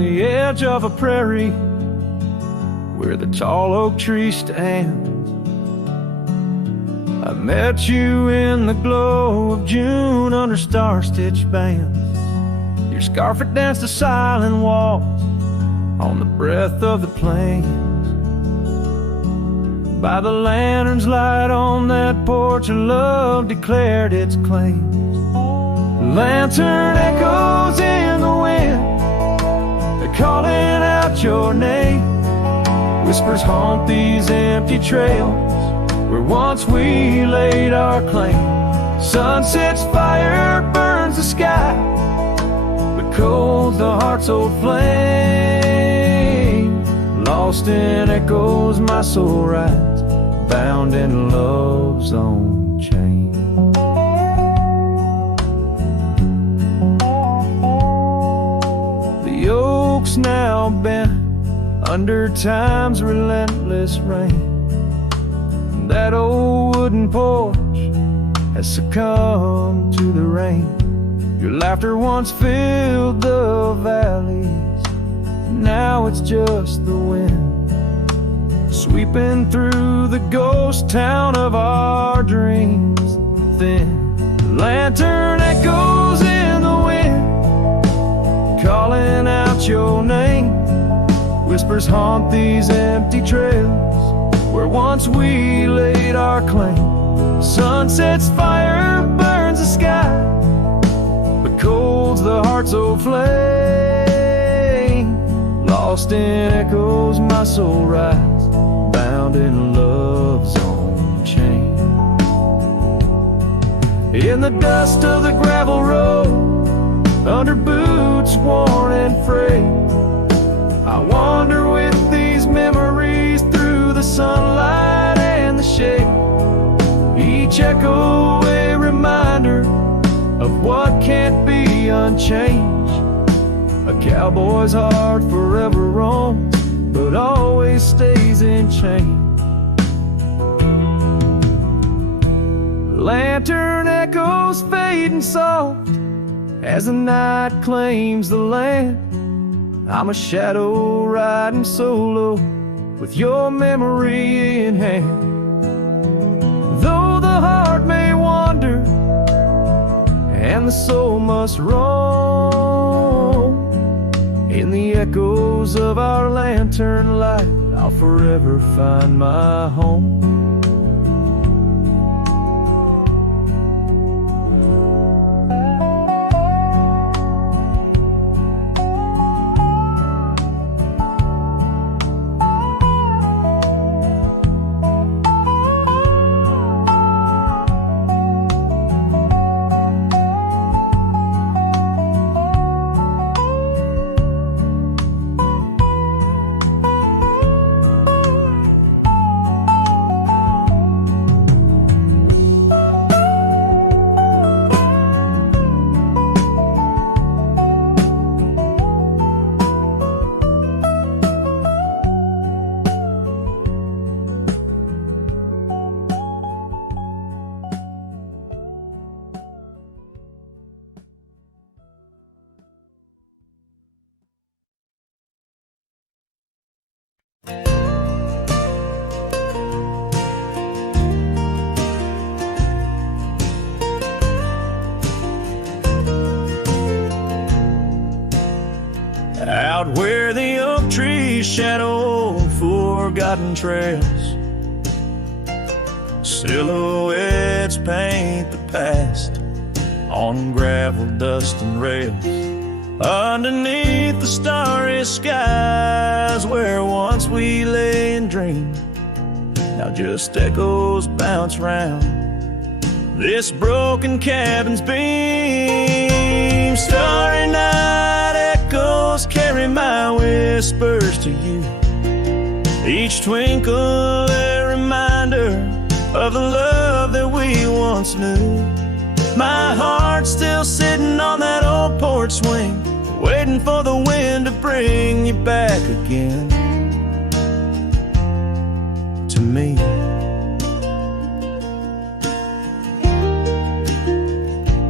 the edge of a prairie where the tall oak tree stands. I met you in the glow of June under star-stitched bands. Your scarf had danced a silent waltz on the breath of the plains. By the lantern's light on that porch, of love declared its claims. The lantern echoes in the wind, they're calling out your name. Whispers haunt these empty trails where once we laid our claim. Sunset's fire burns the sky, but cold's the heart's old flame. Lost in echoes my soul rides, bound in love's own chain. The oak's now bent under time's relentless rain. That old wooden porch has succumbed to the rain. Your laughter once filled the valleys, now it's just the wind sweeping through the ghost town of our dreams. Thin lantern echoes in the wind, calling out your name. Whispers haunt these empty trails where once we laid our claim. Sunset's fire burns the sky, but cold's the heart's old flame. Lost in echoes my soul rides, bound in love's own chain. In the dust of the gravel road, under boots worn and frayed, I wander with these memories through the sunlight and the shade. Each echo a reminder of what can't be unchanged. A cowboy's heart forever roams, but always stays in chains. Lantern echoes fading soft as the night claims the land. I'm a shadow riding solo with your memory in hand. Though the heart may wander and the soul must roam, in the echoes of our lantern light I'll forever find my home. Out where the oak trees shadow forgotten trails, silhouettes paint the past on gravel, dust, and rails. Underneath the starry skies where once we lay and dreamed, now just echoes bounce round this broken cabin's beam. Starry night echoes carry my whispers to you, each twinkle a reminder of the love that we once knew. My heart's still sitting on that old porch swing, waiting for the wind to bring you back again to me.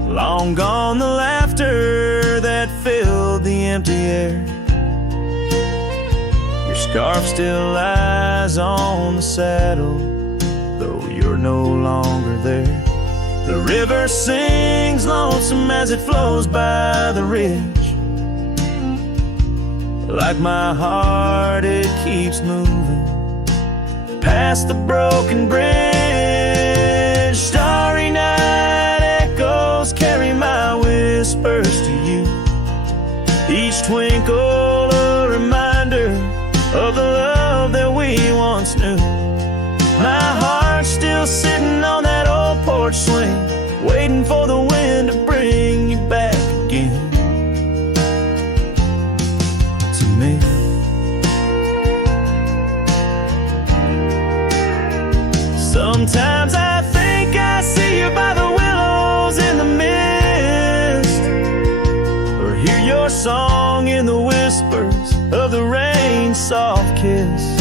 Long gone the laughter that filled the empty air, scarf still lies on the saddle, though you're no longer there. The river sings lonesome as it flows by the ridge. Like my heart, it keeps moving past the broken bridge. Starry night echoes carry my whispers to you, each twinkle a reminder of the love that we once knew. My heart's still sitting on that old porch swing, waiting for the wind to bring you back again to me. Sometimes I think I see you by the willows in the mist, or hear your song in the whispers of the rain's soft kiss.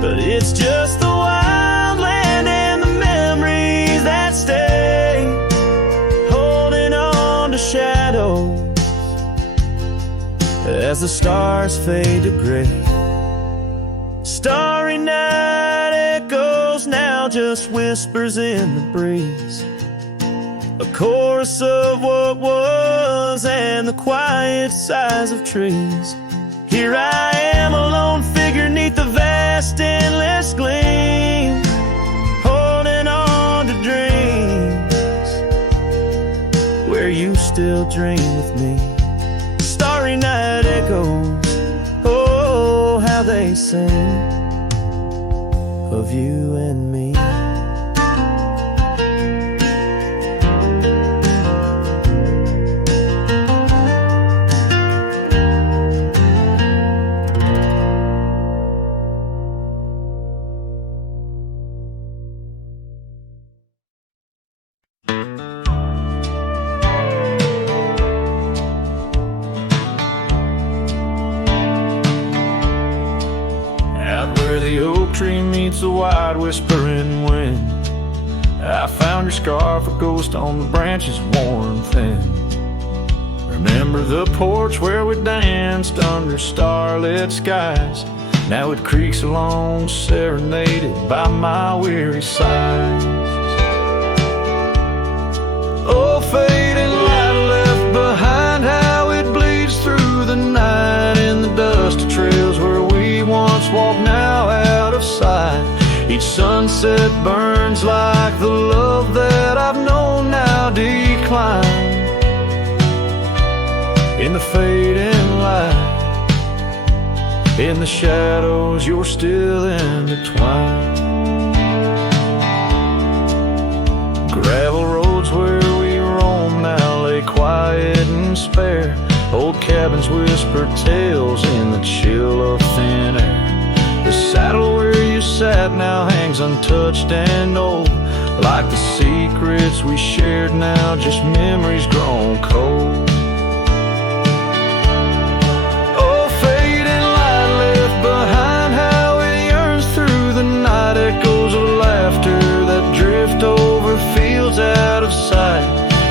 But it's just the wild land and the memories that stay, holding on to shadows as the stars fade to gray. Starry night echoes now, just whispers in the breeze, a chorus of what was and the quiet sighs of trees. Here I am, a lone figure neath the vast endless gleam, holding on to dreams where you still dream with me. Starry night echoes, oh, how they sing of you and me. The wide whispering wind, I found your scarf, a ghost on the branches worn thin. Remember the porch where we danced under starlit skies? Now it creaks along, serenaded by my weary sighs. Oh, fading light left behind, how it bleeds through the night in the dusty trails where we once walked, now out of sight. Each sunset burns like the love that I've known now decline. In the fading light, in the shadows, you're still intertwined. Gravel roads where we roam now lay quiet and spare. Old cabins whisper tales in the chill of thin air. The saddle where you sat now hangs untouched and old, like the secrets we shared now, just memories grown cold. Oh, fading light left behind, how it yearns through the night, echoes of laughter that drift over fields out of sight.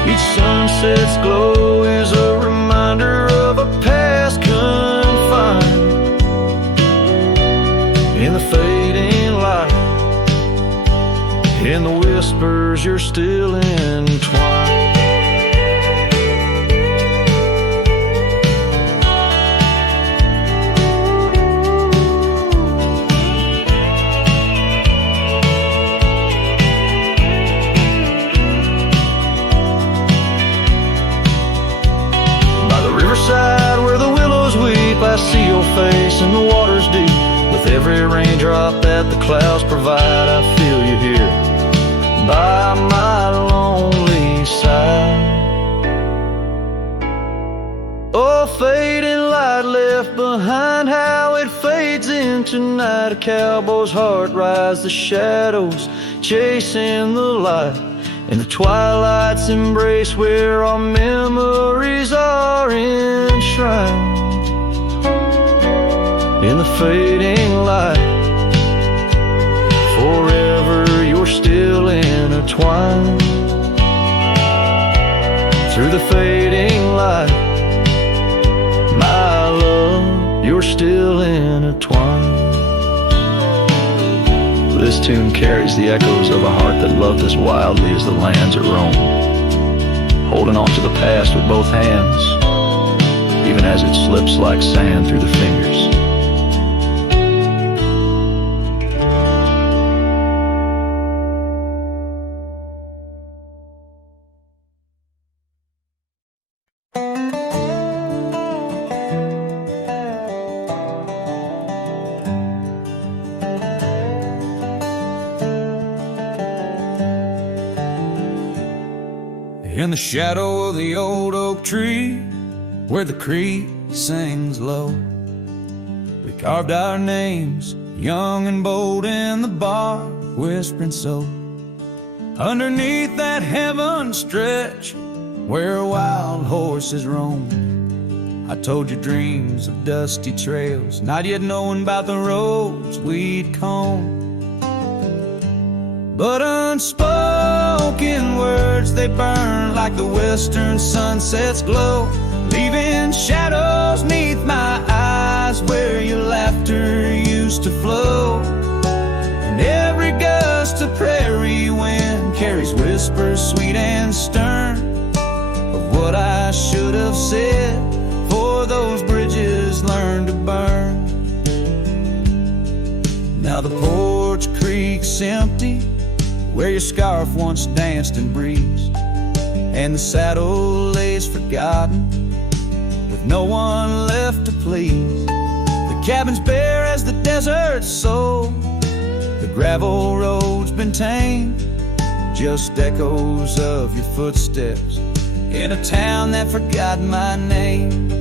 Each sunset's glow is a reminder of a past confined. In the fading light, in the whispers, you're still entwined. By the riverside where the willows weep, I see your face in the water's deep. With every raindrop that the clouds provide, I feel you here by my lonely side. Oh, fading light left behind, how it fades into night. A cowboy's heart rides the shadows, chasing the light. In the twilight's embrace where our memories are enshrined. In the fading light, forever you're still intertwined. Through the fading light, my love, you're still intertwined. This tune carries the echoes of a heart that loved as wildly as the lands it roamed, holding on to the past with both hands, even as it slips like sand through the fingers. In the shadow of the old oak tree, where the creek sings low, we carved our names, young and bold, in the bark, whispering so. Underneath that heaven stretch, where wild horses roam, I told you dreams of dusty trails, not yet knowing about the roads we'd comb. But unspoken words, they burn like the western sunset's glow, leaving shadows neath my eyes where your laughter used to flow. And every gust of prairie wind carries whispers sweet and stern of what I should have said, for those bridges learned to burn. Now the porch creek's empty, where your scarf once danced and breezed, and the saddle lays forgotten, with no one left to please. The cabin's bare as the desert's soul, the gravel road's been tamed, just echoes of your footsteps in a town that forgot my name.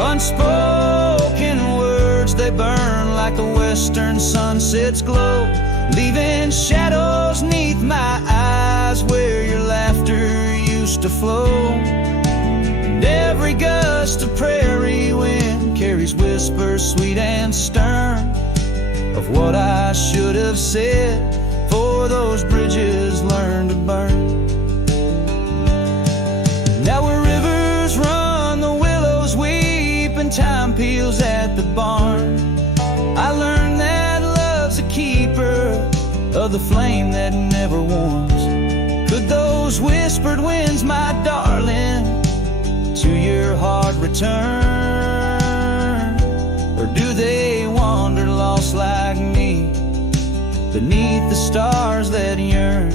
Unspoken words, they burn like the western sunset's glow, leaving shadows neath my eyes where your laughter used to flow. And every gust of prairie wind carries whispers sweet and stern of what I should have said, for those bridges learned to burn. Now where rivers run, the willows weep, and time peels at the barn, I learned that love's a keeper of the flame that never warms. Could those whispered winds, my darling, to your heart return? Or do they wander lost like me beneath the stars that yearn?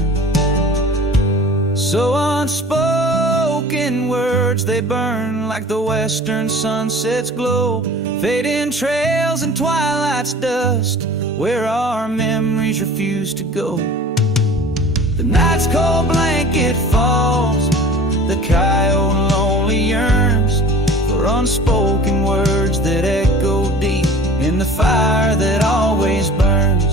So unspoken words, they burn like the western sunset's glow, fading trails and twilight's dust, where our memories refuse to go. The night's cold blanket falls, the coyote lonely yearns for unspoken words that echo deep in the fire that always burns.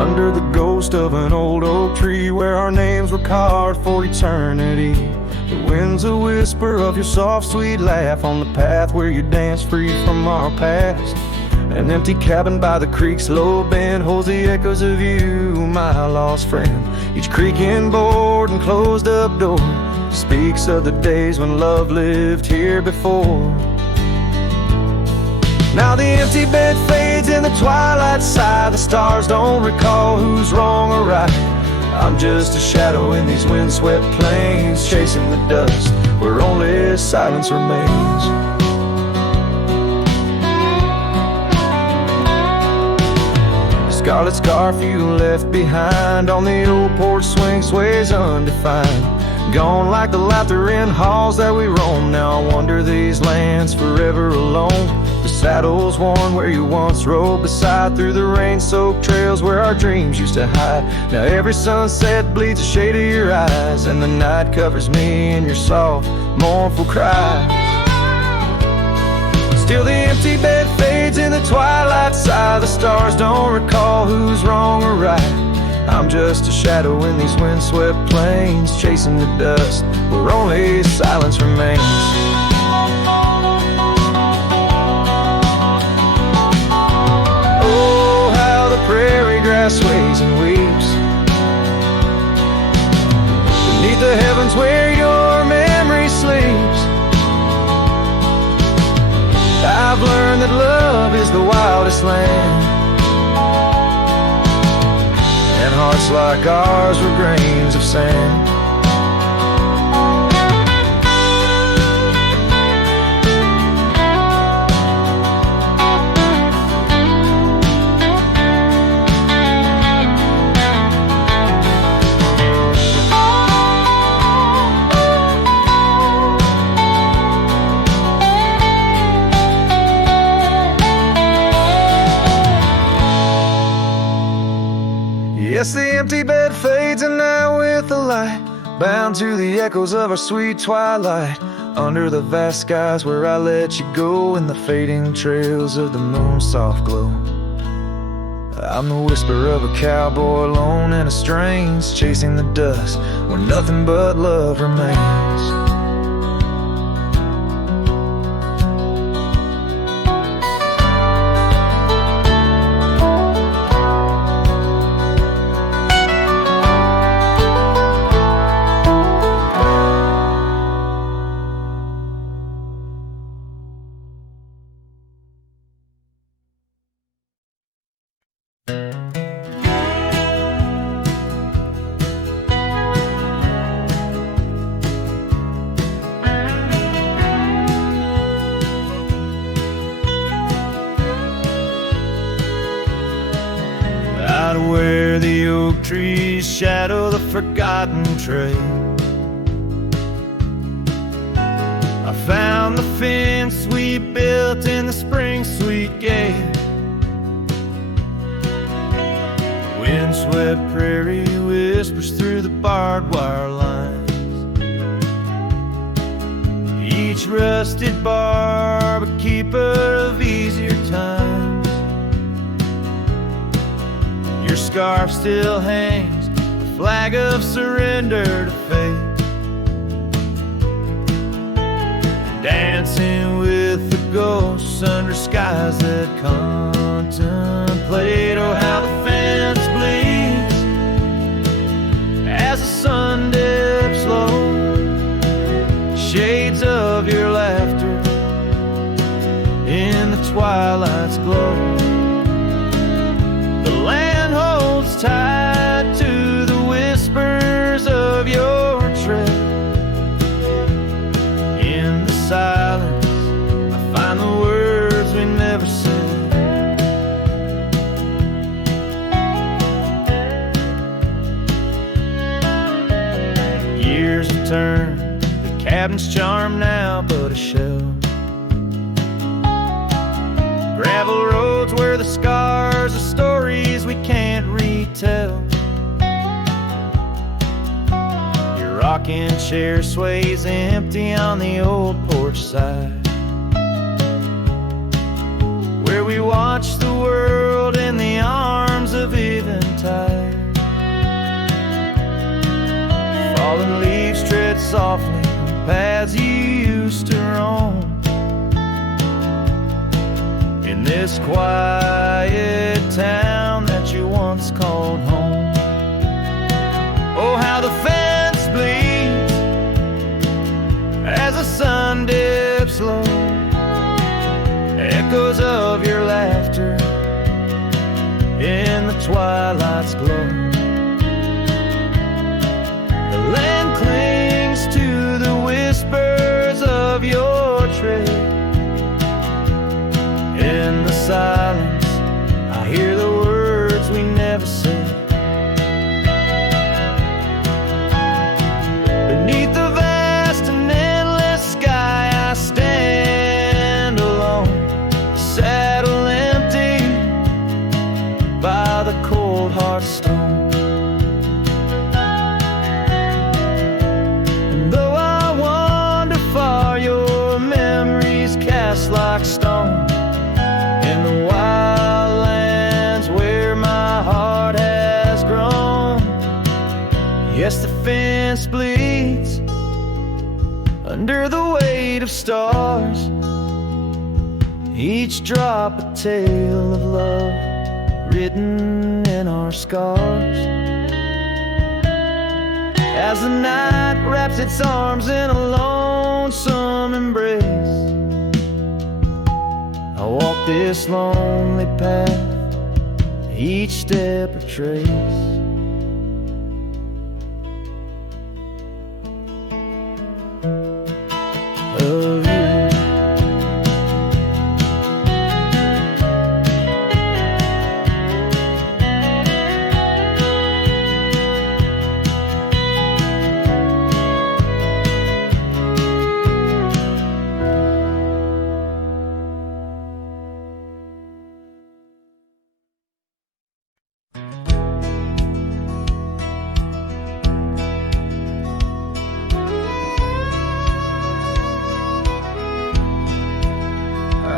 Under the ghost of an old oak tree, where our names were carved for eternity, the wind's a whisper of your soft sweet laugh on the path where you dance free from our past. An empty cabin by the creek's low bend holds the echoes of you, my lost friend. Each creaking board and closed up door speaks of the days when love lived here before. Now the empty bed fades in the twilight sigh, the stars don't recall who's wrong or right. I'm just a shadow in these windswept plains, chasing the dust where only silence remains. The scarlet scarf you left behind on the old porch swing sways undefined, gone like the laughter in halls that we roam. Now I wander these lands forever alone. The the saddle's worn where you once rode beside, through the rain-soaked trails where our dreams used to hide. Now every sunset bleeds a shade of your eyes, and the night covers me in your soft, mournful cries. Still the empty bed fades in the twilight sigh. The stars don't recall who's wrong or right. I'm just a shadow in these windswept plains, chasing the dust where only silence remains. Oh, how the prairie grass sways and weeps beneath the heavens where your memory sleeps. I've learned that love is the wildest land, and hearts like ours were grains of sand. Yes, the empty bed fades, and now with the light, bound to the echoes of our sweet twilight, under the vast skies where I let you go, in the fading trails of the moon's soft glow. I'm the whisper of a cowboy alone in a strange, chasing the dust where nothing but love remains. Where the oak trees shadow the forgotten trail, I found the fence we built in the spring sweet gale. Windswept prairie whispers through the barbed wire lines, each rusted barb a keeper of easier times. Your scarf still hangs, a flag of surrender to fate, dancing with the ghosts under skies that contemplate. Oh, how the fence bleeds as the sun dips low, shades of your laughter in the twilight's glow. The land holds tight to the whispers of your tread. In the silence, I find the words we never said. Years have turned, the cabin's charm now but a shell. Gravel roads where the scars are stories we can't retell. Your rocking chair sways empty on the old porch side, where we watch the world in the arms of eventide. Fallen leaves tread softly on paths you used to roam, in this quiet town that you once called home. Oh, how the fence bleeds as the sun dips low, echoes of your laughter in the twilight's glow. The land clings to the whispers of your tread. In the silence, I hear the words like stone in the wild lands where my heart has grown. Yes, the fence bleeds under the weight of stars, each drop a tale of love written in our scars. As the night wraps its arms in a lonesome embrace, I walk this lonely path, each step a trace. Of you.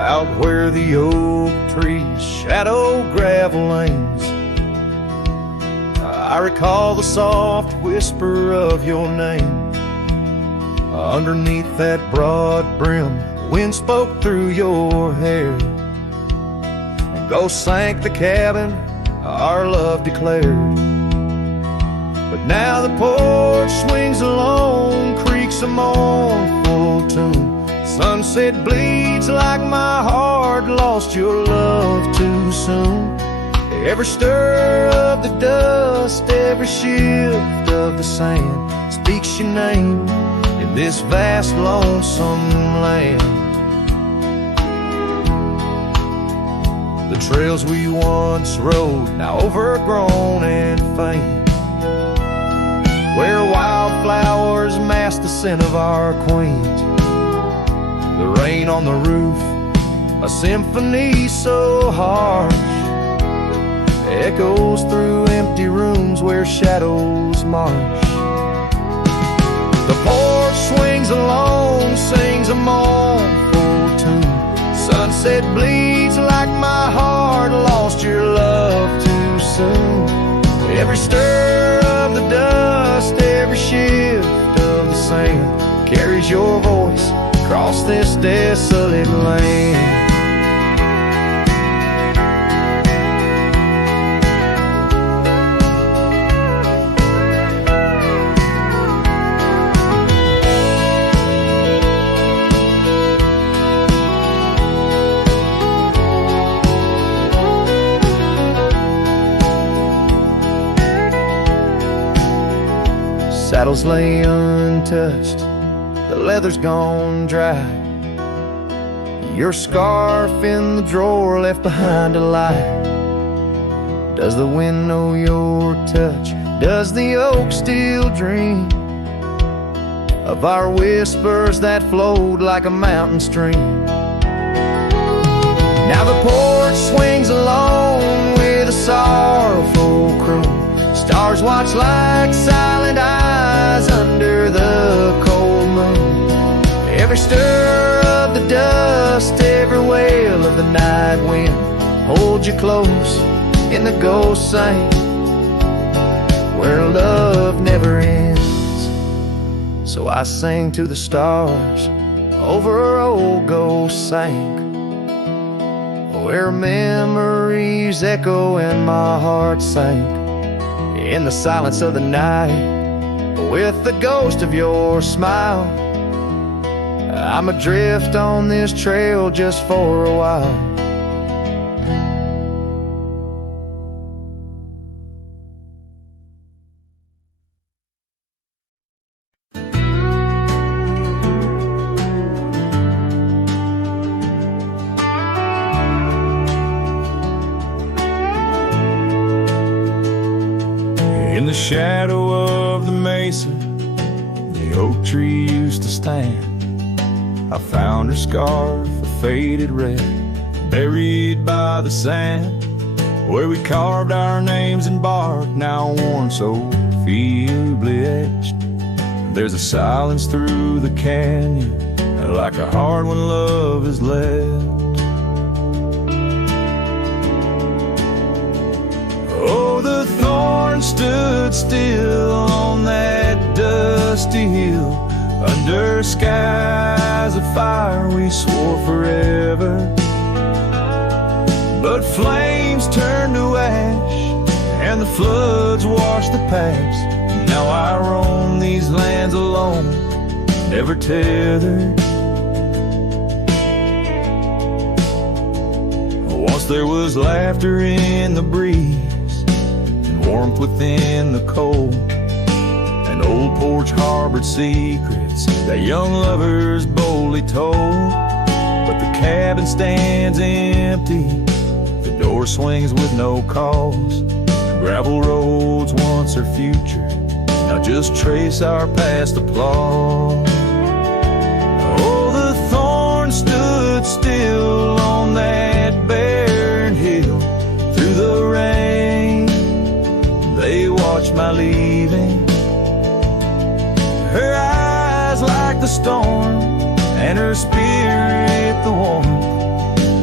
Out where the oak trees shadow gravel lanes, I recall the soft whisper of your name. Underneath that broad brim, wind spoke through your hair, and ghosts sank the cabin our love declared. But now the porch swings alone, creaks a mournful tune. Sunset bleeds like my heart lost your love too soon. Every stir of the dust, every shift of the sand speaks your name in this vast lonesome land. The trails we once rode, now overgrown and faint, where wildflowers mask the scent of our queens. The rain on the roof, a symphony so harsh, echoes through empty rooms where shadows march. The porch swings alone, sings a mournful tune. Sunset bleeds like my heart lost your love too soon. Every stir of the dust, every shift of the sand carries your voice across this desolate land. Saddles lay untouched, the leather's gone dry. Your scarf in the drawer left behind a lie. Does the wind know your touch? Does the oak still dream of our whispers that flowed like a mountain stream? Now the porch swings alone with a sorrowful croon. Stars watch like silent eyes under the cold moon. Every stir of the dust, every wail of the night wind holds you close in the ghost sing where love never ends. So I sing to the stars over old ghost sank, where memories echo and my heart sank in the silence of the night with the ghost of your smile. I'm adrift on this trail just for a while. In the shadow of the mesa, the oak tree used to stand. I found her scarf, a faded red, buried by the sand, where we carved our names in bark, now worn so feebly etched. There's a silence through the canyon, like a heart when love is left. Oh, the thorn stood still on that dusty hill, under skies of fire we swore forever. But flames turned to ash, and the floods washed the past. Now I roam these lands alone, never tethered. Once there was laughter in the breeze, and warmth within the cold. An old porch harbored secrets that young lovers boldly told. But the cabin stands empty, the door swings with no cause. Gravel roads once our future, now just trace our past applause. Oh, the thorn stood still on that barren hill. Through the rain, they watched my leaving. Her eyes like the storm, and her spirit the warmth.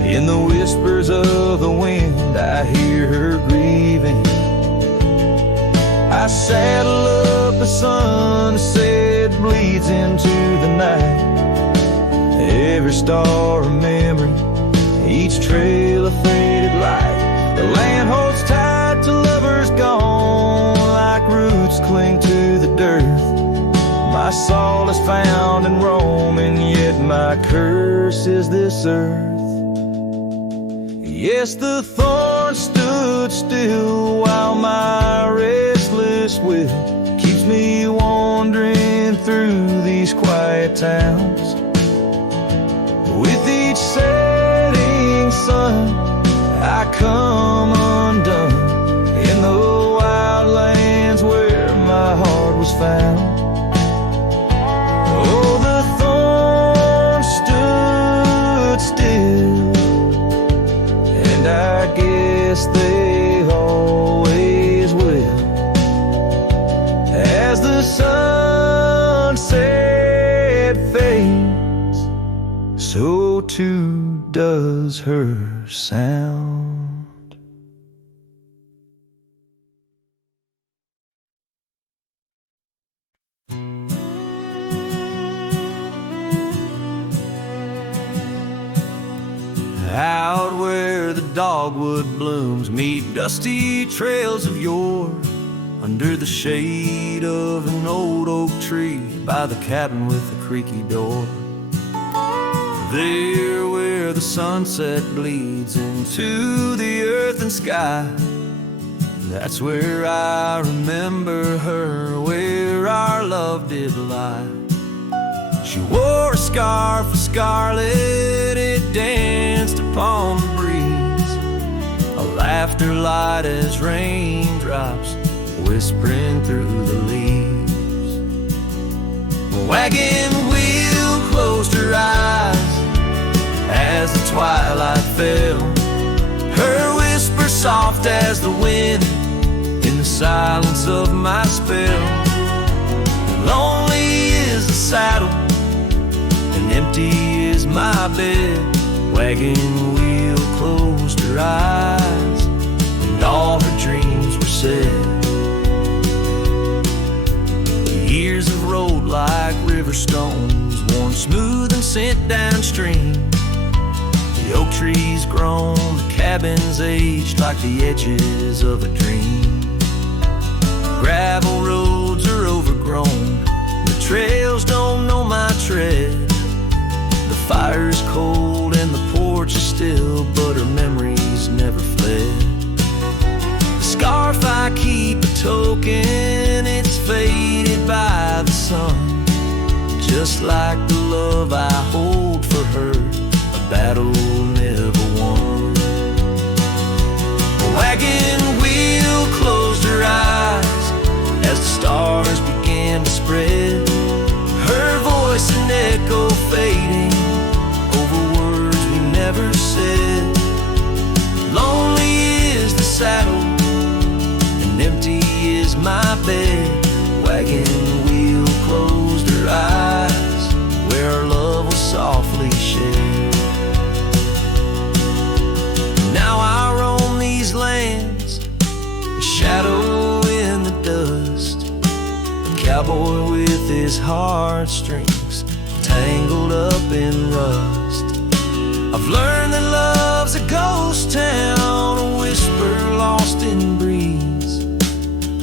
In the whispers of the wind, I hear her grieving. I saddle up a sunset, bleeds into the night. Every star a memory, each trail a faded light. The land holds tight to lovers gone, like roots cling to the dirt. My soul is found in Rome, and yet my curse is this earth. Yes, the thorn stood still while my restless will keeps me wandering through these quiet towns. With each setting sun, I come undone in the wild lands where my heart was found. Oh, the thorn stood still, and I guess they always will. As the sunset fades, so too does her sound. Out where the dogwood blooms meet dusty trails of yore, under the shade of an old oak tree by the cabin with the creaky door. There where the sunset bleeds into the earth and sky, that's where I remember her, where our love did lie. She wore a scarf of scarlet, it danced upon the breeze, a laughter light as raindrops whispering through the leaves. A wagon wheel closed her eyes as the twilight fell, her whisper soft as the wind in the silence of my spell. Lonely is the saddle, and empty is my bed. Wagon wheel closed her eyes, and all her dreams were said. The years have rolled like river stones, worn smooth and sent downstream. The oak trees grown, the cabins aged like the edges of a dream. Gravel roads are overgrown, the trails don't know my tread. The fire's cold and the porch is still, but her memories never fled. The scarf I keep a token, it's faded by the sun, just like the love I hold for her, a battle never won. The wagon wheel closed her eyes as the stars began to spread, her voice an echo fading over words we never said. Lonely is the saddle, and empty is my bed. Wagon wheel closed her eyes where our love was soft boy with his heartstrings tangled up in rust. I've learned that love's a ghost town, a whisper lost in breeze,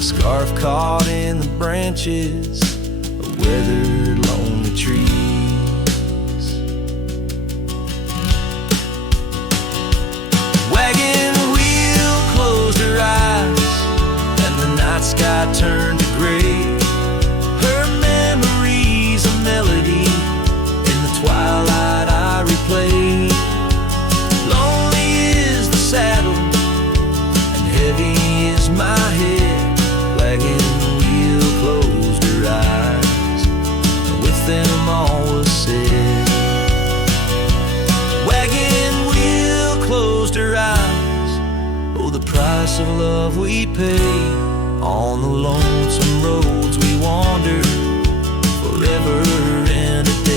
a scarf caught in the branches of weathered lonely trees. Wagon wheel closed her eyes and the night sky turned to gray. Her memories a melody in the twilight I replay. Lonely is the saddle and heavy is my head. Wagon wheel closed her eyes and with them all was said. Wagon wheel closed her eyes. Oh, the price of love we pay on the lonesome roads we wander forever and a day.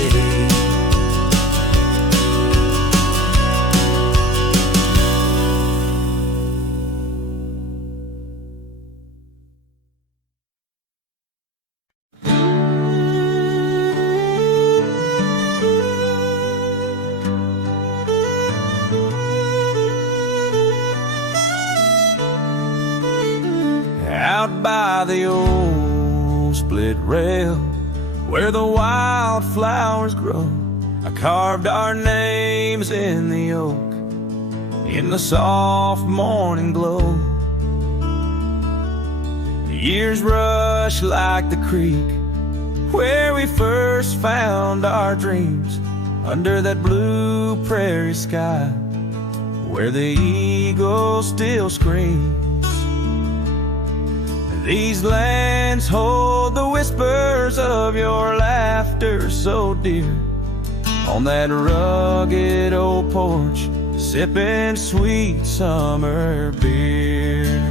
Out by the old split rail where the wildflowers grow, I carved our names in the oak in the soft morning glow. The years rush like the creek where we first found our dreams, under that blue prairie sky where the eagle still screams. These lands hold the whispers of your laughter so dear, on that rugged old porch, sipping sweet summer beer.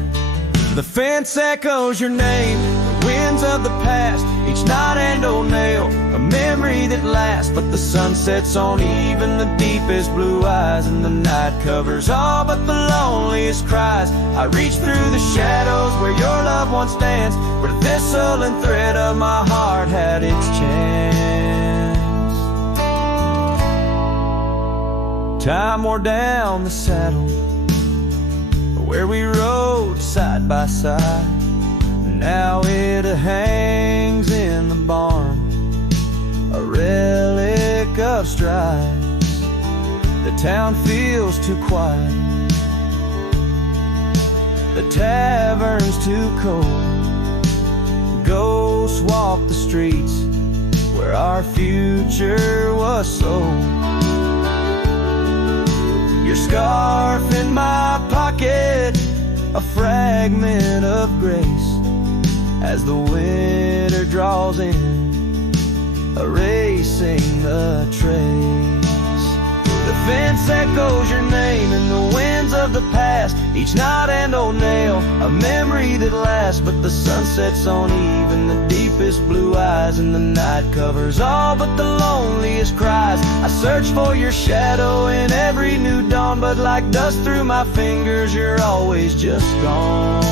The fence echoes your name, the winds of the past, each knot and old nail, a memory that lasts. But the sun sets on even the deepest blue eyes, and the night covers all but the loneliest cries. I reach through the shadows where your love once danced, where the thistle and thread of my heart had its chance. Time wore down the saddle where we rode side by side. Now it hangs in the barn, a relic of strides. The town feels too quiet, the tavern's too cold. Ghosts walk the streets where our future was sold. Your scarf in my pocket, a fragment of grace, as the winter draws in, erasing the trace. The fence echoes your name in the winds of the past, each knot and old nail, a memory that lasts. But the sun sets on even the deepest blue eyes, and the night covers all but the loneliest cries. I search for your shadow in every new dawn, but like dust through my fingers, you're always just gone.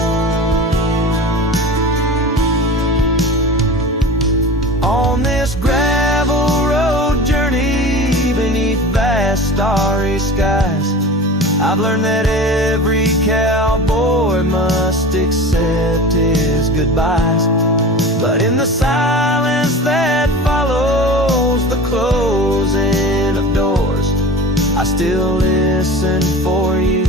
On this gravel road journey beneath vast starry skies, I've learned that every cowboy must accept his goodbyes. But in the silence that follows the closing of doors, I still listen for you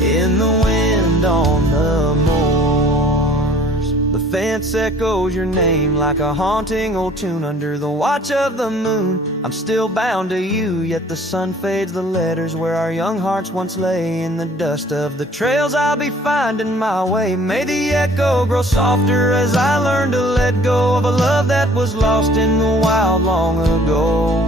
in the wind on the moors. The fence echoes your name like a haunting old tune under the watch of the moon. I'm still bound to you, yet the sun fades the letters where our young hearts once lay. In the dust of the trails I'll be finding my way. May the echo grow softer as I learn to let go of a love that was lost in the wild long ago.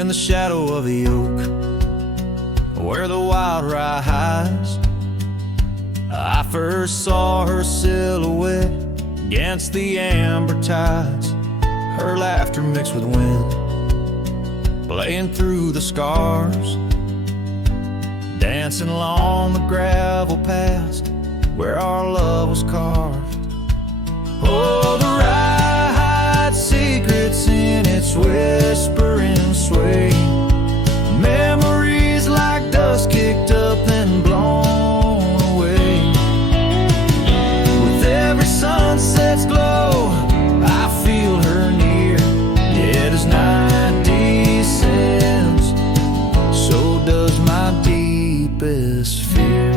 in the shadow of the oak, where the wild rye hides. I first saw her silhouette against the amber tides, her laughter mixed with wind, playing through the scars, dancing along the gravel paths where our love was carved. Oh, the rye hides secrets in its whispering sway, memories like dust kicked up and blown away. With every sunset's glow, I feel her near, yet as night descends, so does my deepest fear.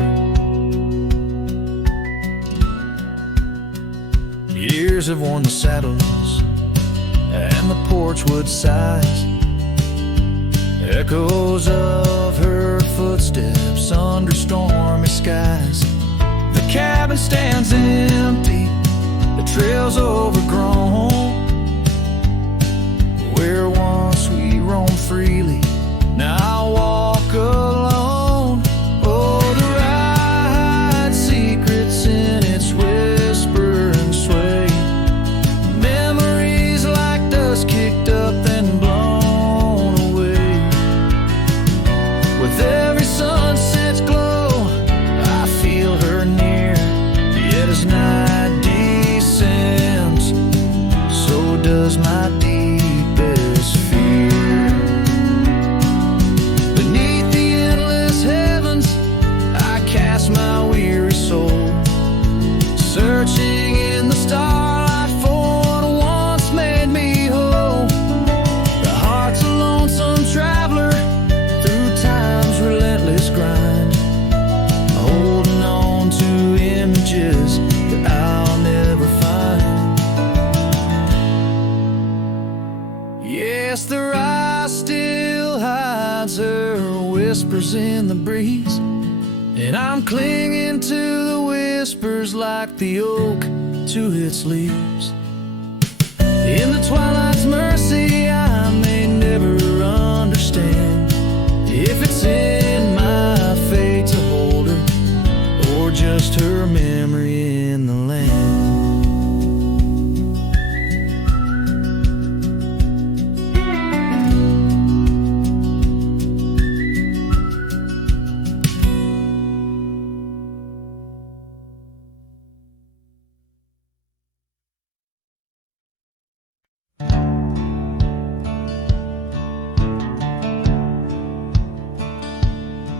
Years have worn the saddles and the porchwood sighs, echoes of her footsteps under stormy skies. The cabin stands empty, the trail's overgrown, where once we roamed freely, now I walk alone. Oh, the ride secrets in its whisper and sway, memories like dust kicked up and blown away. With every sunset's glow, I feel her near, yet as night descends, so does my deepest fear. Beneath the endless heavens, I cast my weary soul, searching in the starlight for what once made me whole. The heart's a lonesome traveler through time's relentless grind, holding on to images that I'll never find. Yes, the rye still hides her whispers in the breeze, and I'm clinging to the whispers like the oak to its leaves. In the twilight's mercy, I may never understand if it's in my fate to hold her, or just her memory in the land.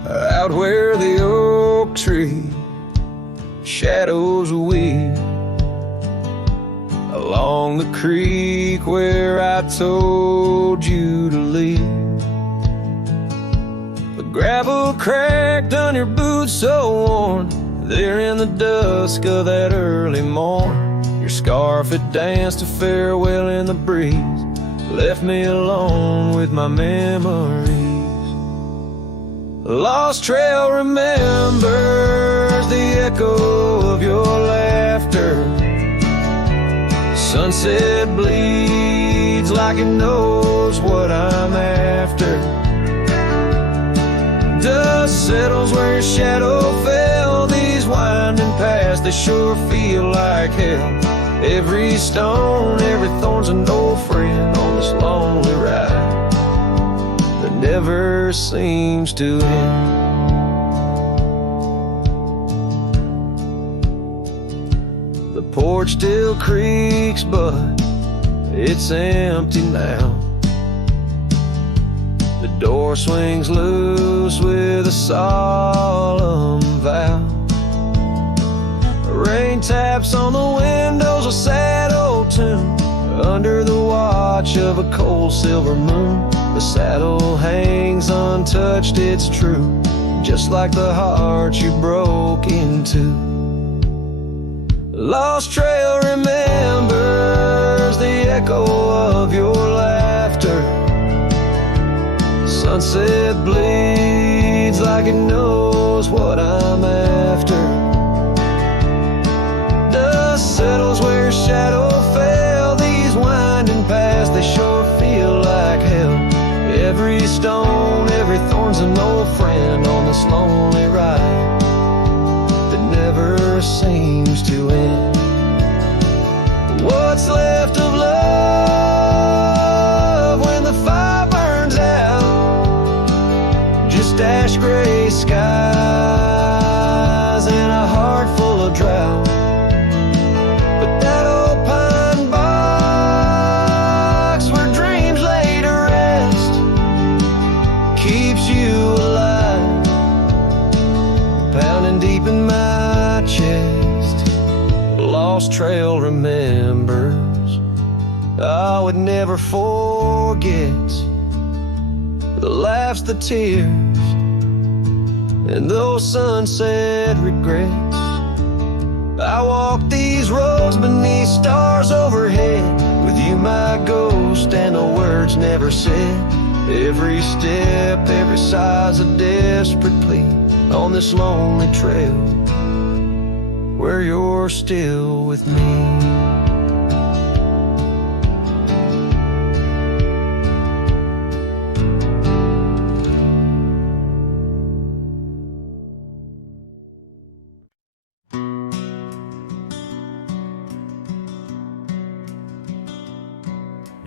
Out where the oak tree shadows weave, along the creek where I told you to leave. The gravel cracked on your boots so worn, there in the dusk of that early morn. Your scarf had danced a farewell in the breeze, left me alone with my memories. Lost trail remembers the echo of your laughter. Sunset bleeds like it knows what I'm after. Dust settles where your shadow fell. These winding paths, they sure feel like hell. Every stone, every thorn's an old friend on this lonely ride that never seems to end. The porch still creaks, but it's empty now. The door swings loose with a solemn vow. Rain taps on the windows, a sad old tune, under the watch of a cold silver moon. The saddle hangs untouched, it's true, just like the heart you broke into. Lost trail remembers the echo of your laughter. Sunset bleeds like it knows what I'm after. Dust settles where your shadow fell. These winding paths, they sure feel like hell. Every this lonely ride that never seems to end. What's left of love when the fire burns out? Just ash gray skies and a heart full of drought. But that old pine box where dreams lay to rest keeps you alive, pounding deep in my chest. Lost trail remembers I would never forget the laughs, the tears, and those sunset regrets. I walk these roads beneath stars overhead, with you my ghost and the words never said. Every step, every sigh's a desperate plea on this lonely trail where you're still with me.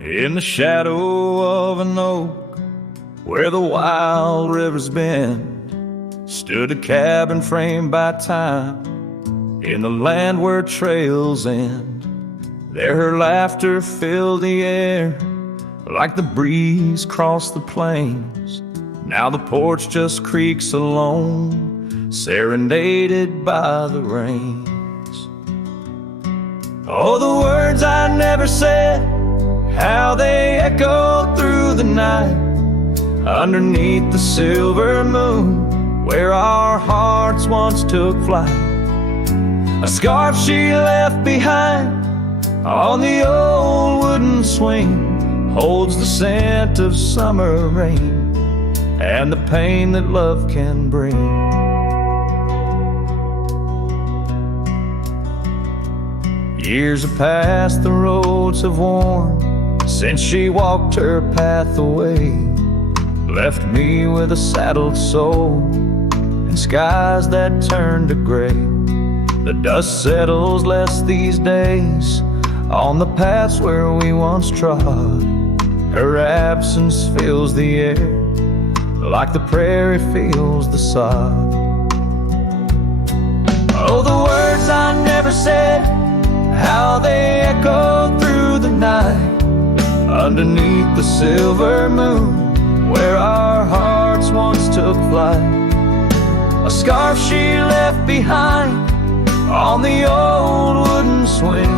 In the shadow of an oak where the wild rivers bend stood a cabin framed by time in the land where trails end. There her laughter filled the air like the breeze crossed the plains. Now the porch just creaks alone, serenaded by the rains. Oh, the words I never said, how they echoed through the night, underneath the silver moon, where our hearts once took flight. A scarf she left behind on the old wooden swing holds the scent of summer rain and the pain that love can bring. Years have passed, the roads have worn since she walked her path away, left me with a saddled soul and skies that turn to gray. The dust settles less these days on the paths where we once trod. Her absence fills the air like the prairie feels the sod. Oh, the words I never said, how they echoed through the night, underneath the silver moon, where our hearts once took flight. A scarf she left behind on the old wooden swing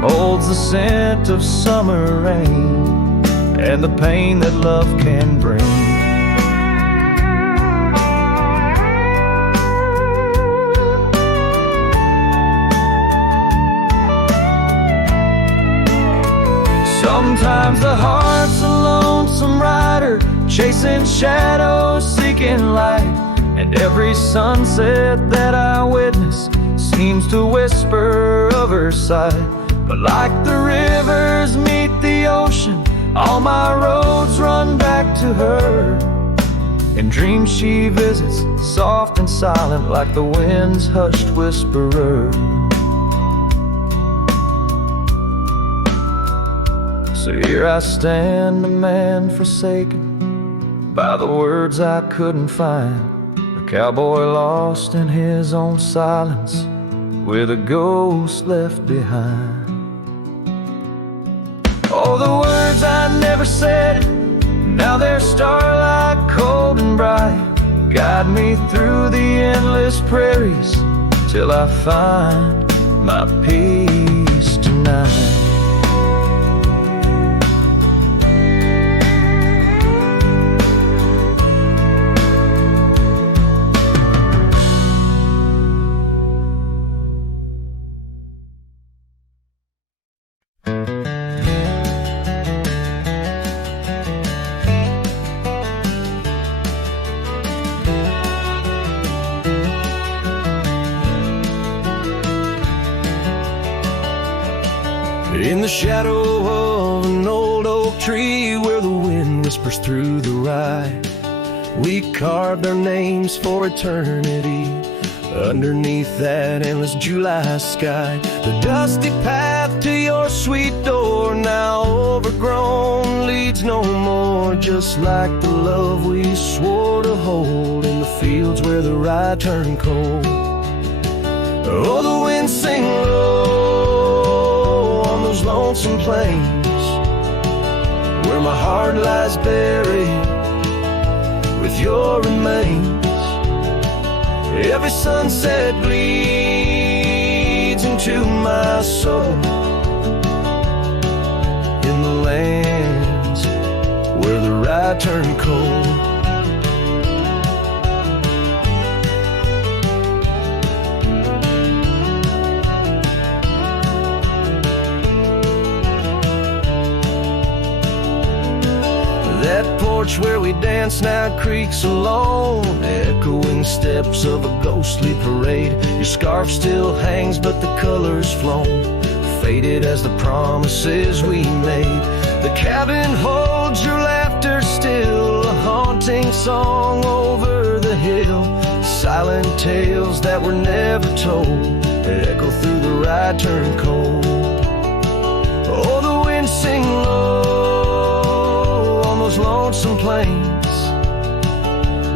holds the scent of summer rain and the pain that love can bring. Sometimes the heart's a lonesome rider, chasing shadows, seeking light, and every sunset that I witness seems to whisper of her sight. But like the rivers meet the ocean, all my roads run back to her. In dreams she visits, soft and silent, like the wind's hushed whisperer. So here I stand, a man forsaken by the words I couldn't find, a cowboy lost in his own silence, with a ghost left behind. Oh, the words I never said, now they're starlight, cold and bright, guide me through the endless prairies till I find my peace tonight. In the shadow of an old oak tree where the wind whispers through the rye, We carved our names for eternity underneath that endless July sky. The dusty path to your sweet door, now overgrown, leads no more. Just like the love we swore to hold in the fields where the rye turned cold. Oh, the wind sing low on those lonesome plains where my heart lies buried with your remains. Every sunset bleeds into my soul in the lands where the rye turned cold. That porch where we dance now creaks alone, echoing steps of a ghostly parade. Your scarf still hangs but the color's flown, faded as the promises we made. The cabin holds your laughter still, a haunting song over the hill. Silent tales that were never told that echo through the rye turned cold. Oh, the wind sing low those lonesome plains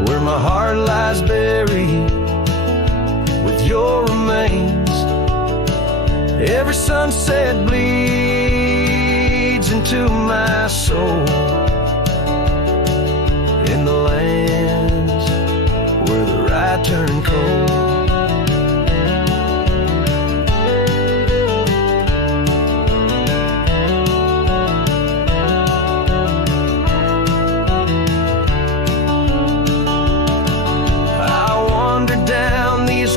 where my heart lies buried with your remains. Every sunset bleeds into my soul in the lands where the rye turned cold.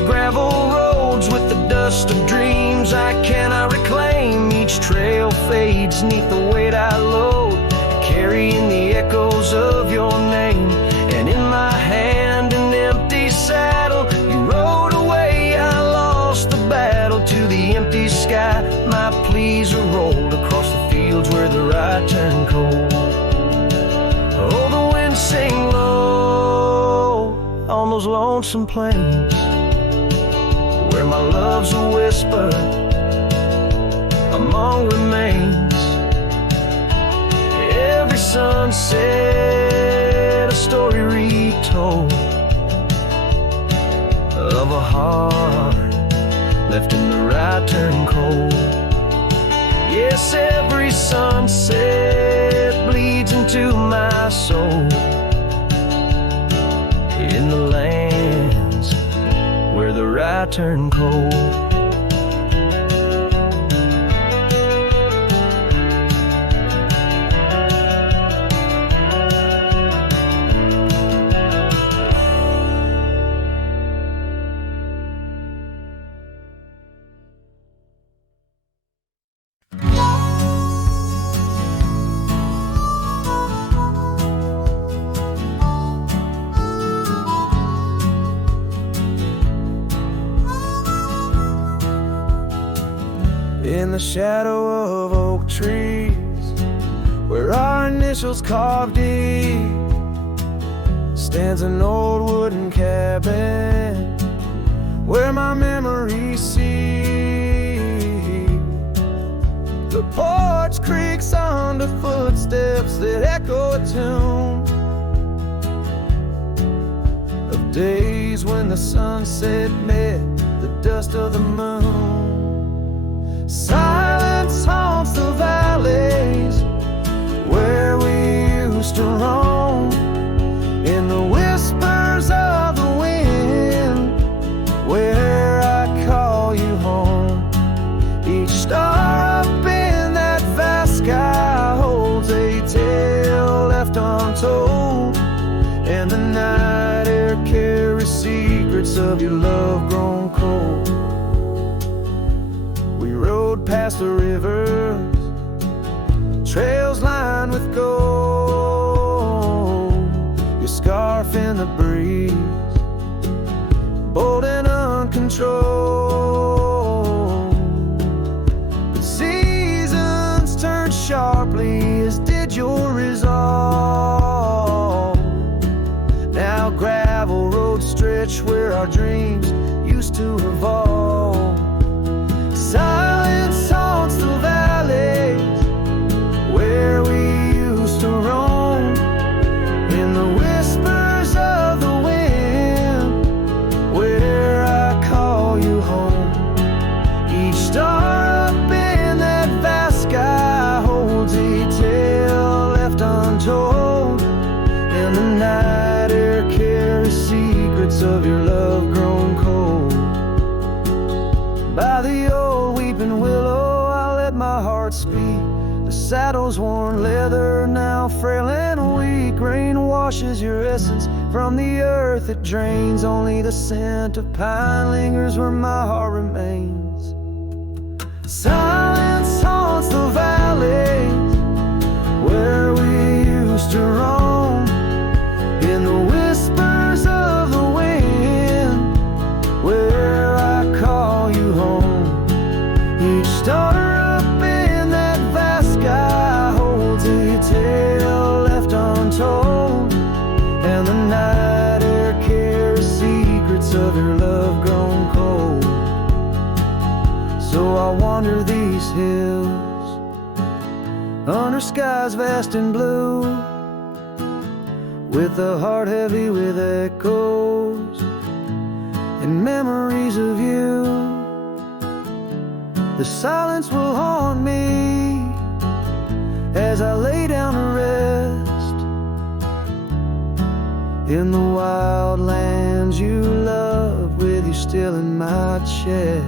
Gravel roads with the dust of dreams I cannot reclaim. Each trail fades neath the weight I load, carrying the echoes of your name. And in my hand an empty saddle, you rode away, I lost the battle. To the empty sky my pleas are rolled across the fields where the rye turned cold. Oh, the wind sing low on those lonesome plains where my love's a whisper among remains. Every sunset a story retold of a heart left in the rye turned cold. Yes, every sunset bleeds into my soul in the lands where the rye turned cold. In the shadow of oak trees, where our initials carved deep, stands an old wooden cabin where my memories see. The porch creaks under footsteps that echo a tune of days when the sunset met the dust of the moon. Silence haunts the valleys where we used to roam, in the whispers of the wind where I call you home. Each star up in that vast sky holds a tale left untold, and the night air carries secrets of your love grown cold. Past the rivers, trails lined with gold, your scarf in the breeze, bold and uncontrolled. But seasons turned sharply, as did your resolve. By the old weeping willow, I let my heart speak. The saddle's worn leather, now frail and weak. Rain washes your essence from the earth it drains. Only the scent of pine lingers where my heart remains. Silence haunts the valleys where we used to roam. In the whispers of the wind, where I call you home. Each star up in that vast sky holds a tale left untold, and the night air carries secrets of your love grown cold. So I wander these hills under skies vast and blue, with a heart heavy with echoes and memories of you. The silence will haunt me as I lay down to rest in the wild lands you love, with you still in my chest.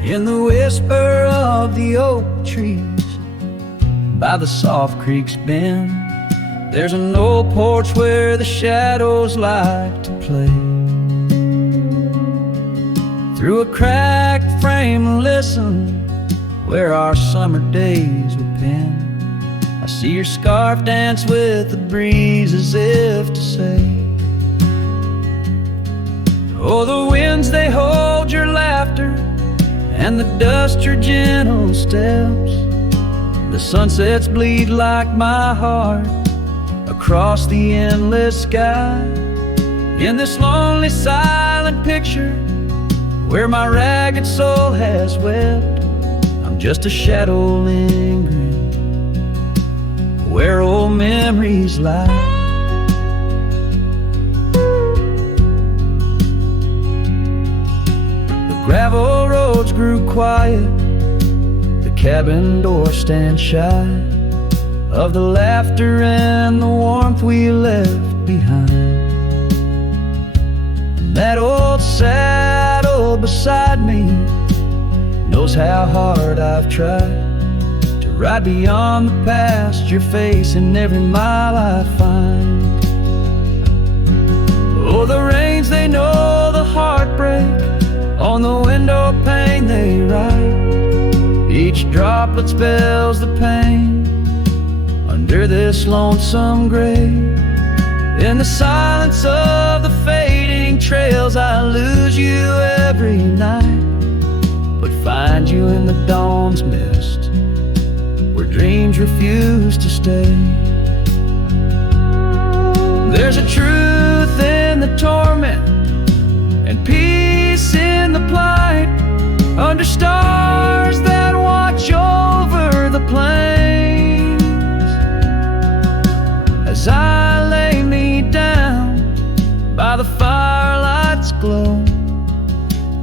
In the whisper of the oak trees by the soft creek's bend, there's an old porch where the shadows like to play. Through a cracked frame, listen where our summer days were penned. I see your scarf dance with the breeze as if to say, oh, the winds, they hold your laughter, and the dust your gentle steps. The sunsets bleed like my heart across the endless sky. In this lonely silent picture where my ragged soul has wept, I'm just a shadow lingering where old memories lie. Gravel roads grew quiet, the cabin door stands shy of the laughter and the warmth we left behind. And that old saddle beside me knows how hard I've tried to ride beyond the past your face in every mile I find. Oh, the rains, they know the heartbreak, on the window pane they write. Each droplet spells the pain under this lonesome grave. In the silence of the fading trails, I lose you every night, but find you in the dawn's mist where dreams refuse to stay. There's a truth in the torment and peace in the plight, under stars that watch over the plains. As I lay me down by the firelight's glow,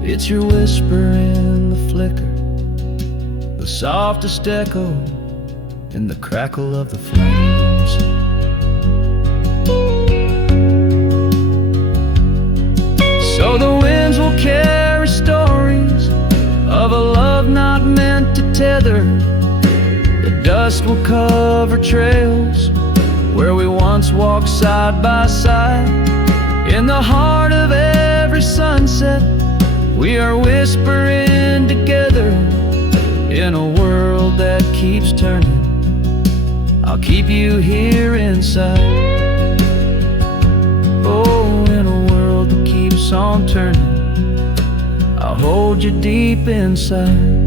it's your whisper in the flicker, the softest echo in the crackle of the flames. So the winds will carry stories of a love not meant to tether. The dust will cover trails where we once walked side by side. In the heart of every sunset, we are whispering together. In a world that keeps turning, I'll keep you here inside. Oh, in a world that keeps on turning, I'll hold you deep inside.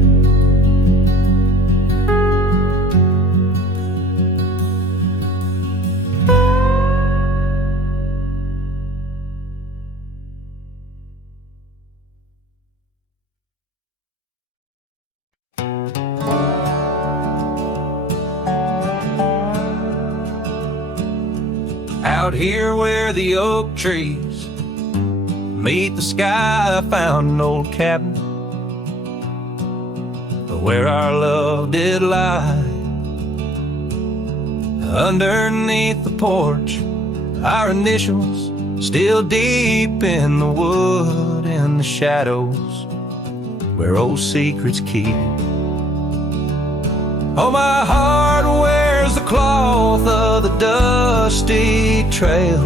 Out here where the oak trees meet the sky, I found an old cabin where our love did lie. Underneath the porch, our initials still deep in the wood, in the shadows where old secrets keep. Oh, my heart wears the cloth of the dusty trail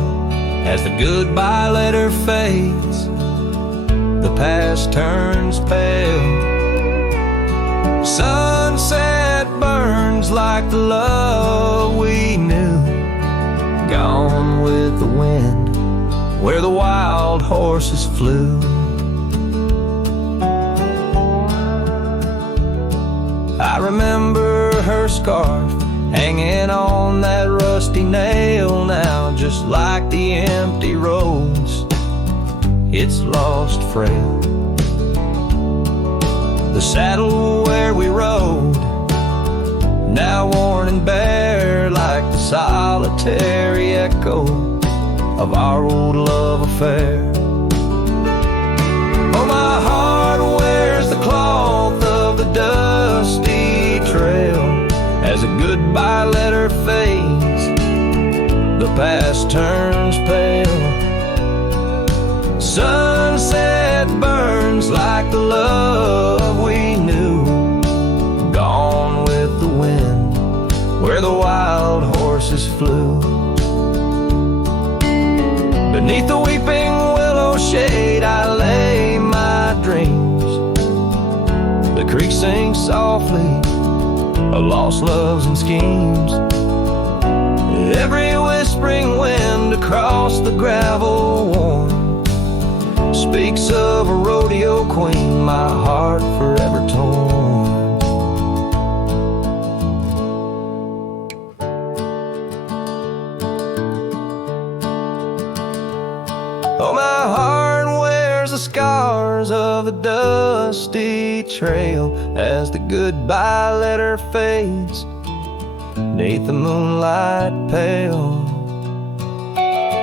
as the goodbye letter fades, the past turns pale. Sunset burns like the love we knew, gone with the wind where the wild horses flew. I remember her scarf hanging on that rusty nail now, just like the empty roads it's lost frail. The saddle where we rode, now worn and bare like the solitary echo of our old love affair. Oh, my heart wears the cloth of the dusty trail as a goodbye letter fades, the past turns pale. Sunset burns like the love we knew, gone with the wind where the wild horses flew. Beneath the weeping willow shade I lay my dreams. The creek sings softly of lost loves and schemes. Every whispering wind across the gravel worn speaks of a rodeo queen, my heart forever torn. Oh, my heart wears the scars of the dusty trail as the goodbye letter fades, 'neath the moonlight pale.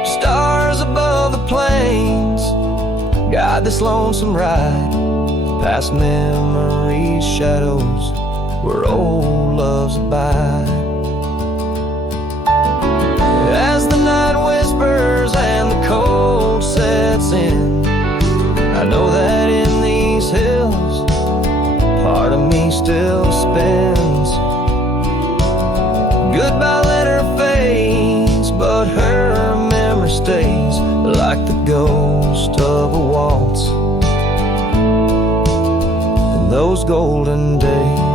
Stars above the plains guide this lonesome ride, past memories, shadows where old loves abide. As the night whispers and the cold sets in, I know that in these hills part of me still spins. Goodbye letter fades, but her memory stays like the ghost of a waltz in those golden days.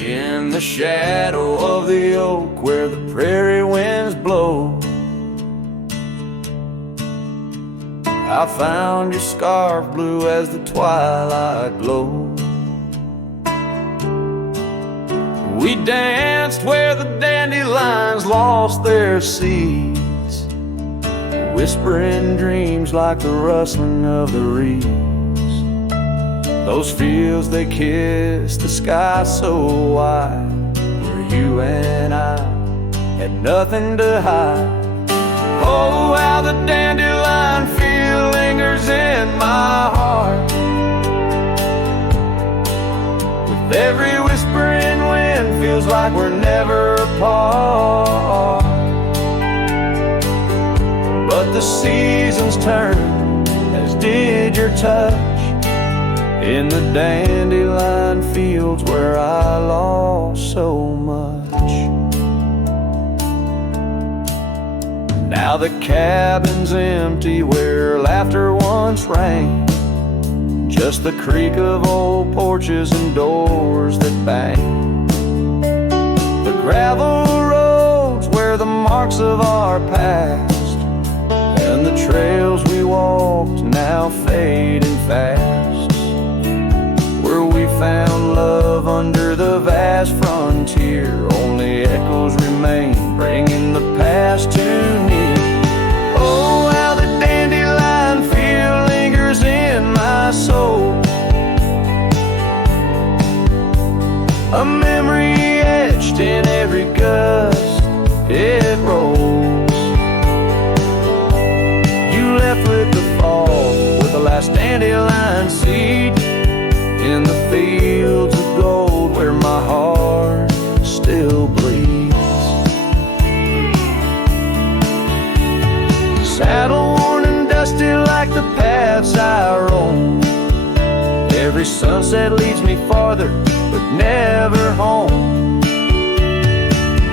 In the shadow of the oak where the prairie winds blow, I found your scarf blue as the twilight glowed. We danced where the dandelions lost their seeds, whispering dreams like the rustling of the reeds. Those fields, they kissed the sky so wide, where you and I had nothing to hide. Oh, how the dandelion feel lingers in my heart, with every whispering wind feels like we're never apart. But the seasons turn, as did your touch, in the dandelion fields where I lost so much. Now the cabin's empty where laughter once rang, just the creak of old porches and doors that bang. The gravel roads where the marks of our past, and the trails we walked now fading fast, where we found love under the vast frontier. Only echoes remain, bringing the past to sunset rolls. You left with the fall, with the last dandelion seed, in the fields of gold where my heart still bleeds. Saddle worn and dusty like the paths I roam. Every sunset leads me farther, but never home.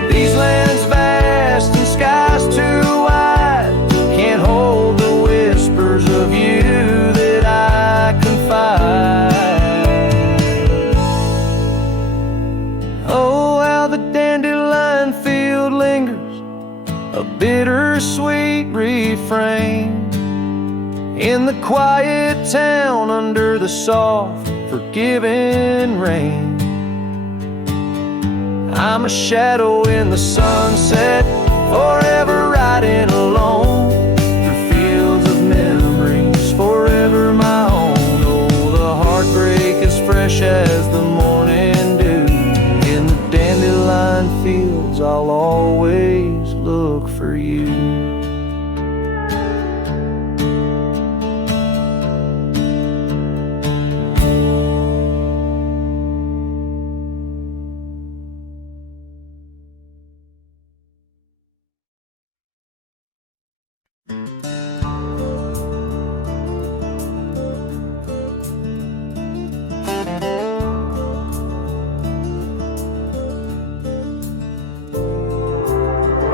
These lands vast and skies too wide can't hold the whispers of you that I confide. Oh, how the dandelion field lingers, a bittersweet refrain, in the quiet town under the soft, forgiving rain. I'm a shadow in the sunset, forever riding alone through fields of memories, forever my own. Oh, the heartbreak is fresh as the morning dew. In the dandelion fields I'll always look for you.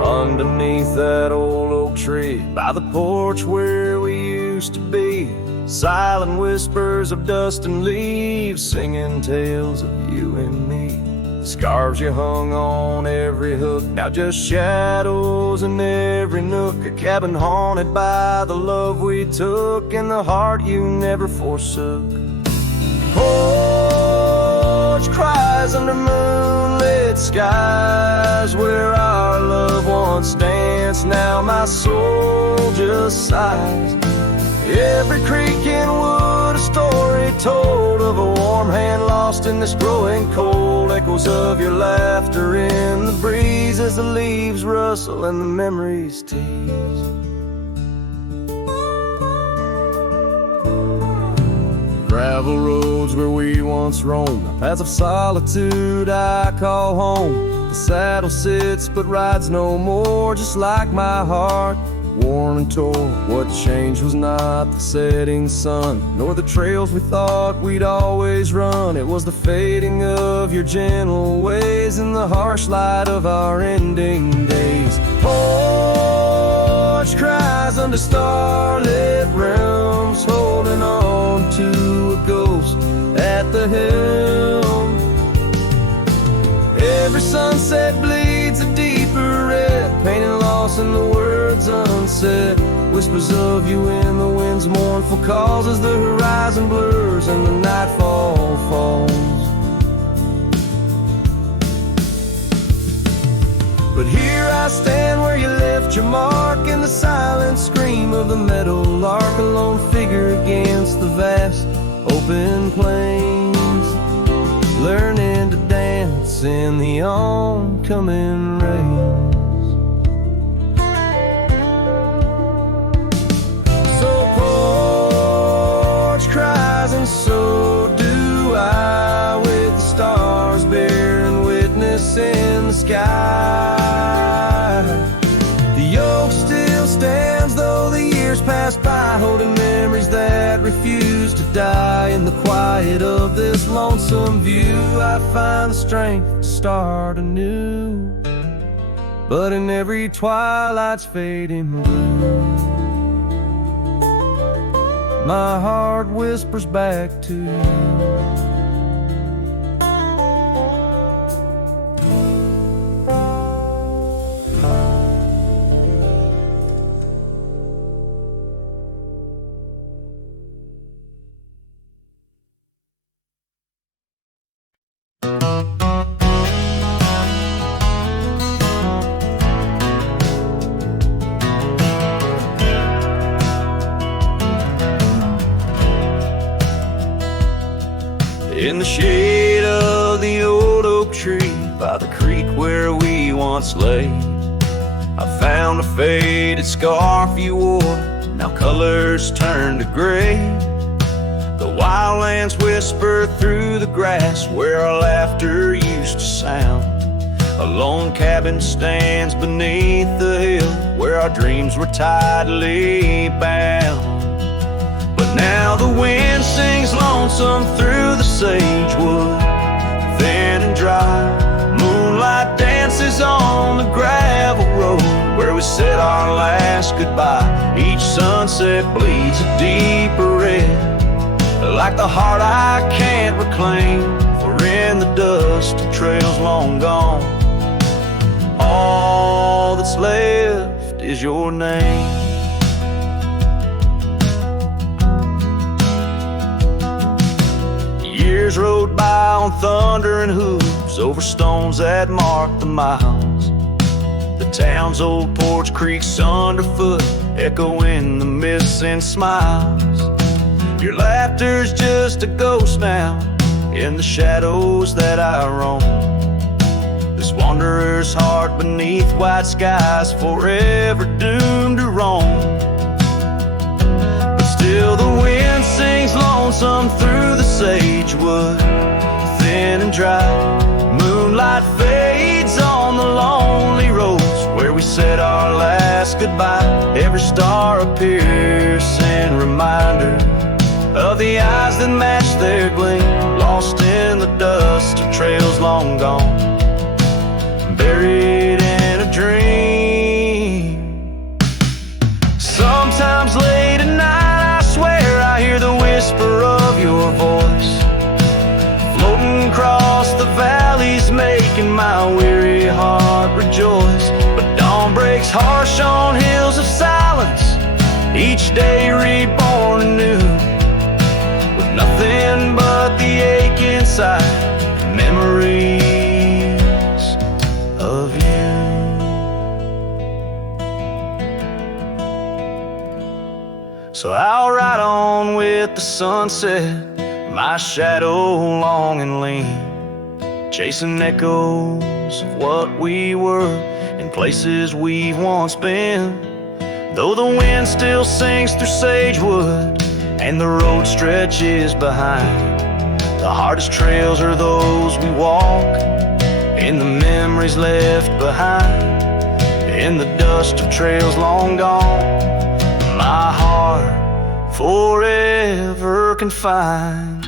Underneath that old oak tree, by the porch where we used to be, silent whispers of dust and leaves, singing tales of you and me. Scarves you hung on every hook, now just shadows in every nook. A cabin haunted by the love we took, and the heart you never forsook. Porch cries under moonlit skies, where our love once danced, now my soul just sighs. Every creek and wood a story told of a warm hand lost in this growing cold. Echoes of your laughter in the breeze as the leaves rustle and the memories tease. Gravel roads where we once roamed, paths of solitude I call home. The saddle sits but rides no more, just like my heart, worn and torn. What changed was not the setting sun, nor the trails we thought we'd always run. It was the fading of your gentle ways and the harsh light of our ending days. Porch cries under starlit realms, holding on to a ghost at the helm. Every sunset bleeds a deeper red, painting loss in the words unsaid. Whispers of you in the wind's mournful calls as the horizon blurs and the nightfall falls. But here I stand where you left your mark, in the silent scream of the meadow lark, a lone figure against the vast open plains, learning to dance in the oncoming rains. So porch cries and so do I, with the stars bearing witness in the sky. The oak still stands though the years pass by, holding memories that refuse to die. In the quiet of this lonesome view I find the strength to start anew. But in every twilight's fading blue, my heart whispers back to you. In the shade of the old oak tree, by the creek where we once lay, around a faded scarf you wore. Now colors turn to gray. The wildlands whisper through the grass where our laughter used to sound. A lone cabin stands beneath the hill where our dreams were tightly bound. But now the wind sings lonesome through the sagewood, thin and dry. Moonlight dances on the gravel road where we said our last goodbye. Each sunset bleeds a deeper red, like the heart I can't reclaim. For in the dust of trails long gone, all that's left is your name. Years rode by on thunder and hooves over stones that marked the miles. The town's old porch creaks underfoot, echoing the missing smiles. Your laughter's just a ghost now in the shadows that I roam. This wanderer's heart beneath white skies, forever doomed to roam. But still the wind sings lonesome through the sagewood, thin and dry. Moonlight fades on the lonely roads where we said our last goodbye. Every star a piercing reminder of the eyes that match their gleam, lost in the dust of trails long gone, buried in a dream. Sometimes late at night I swear I hear the whisper of your voice, floating across the valleys, making my weary heart rejoice. But dawn breaks harsh on hills of silence, each day reborn anew, with nothing but the ache inside, memories of you. So I'll ride on with the sunset, my shadow long and lean, chasing echoes of what we were in places we've once been. Though the wind still sings through sagewood and the road stretches behind, the hardest trails are those we walk in the memories left behind, in the dust of trails long gone, my heart forever confined.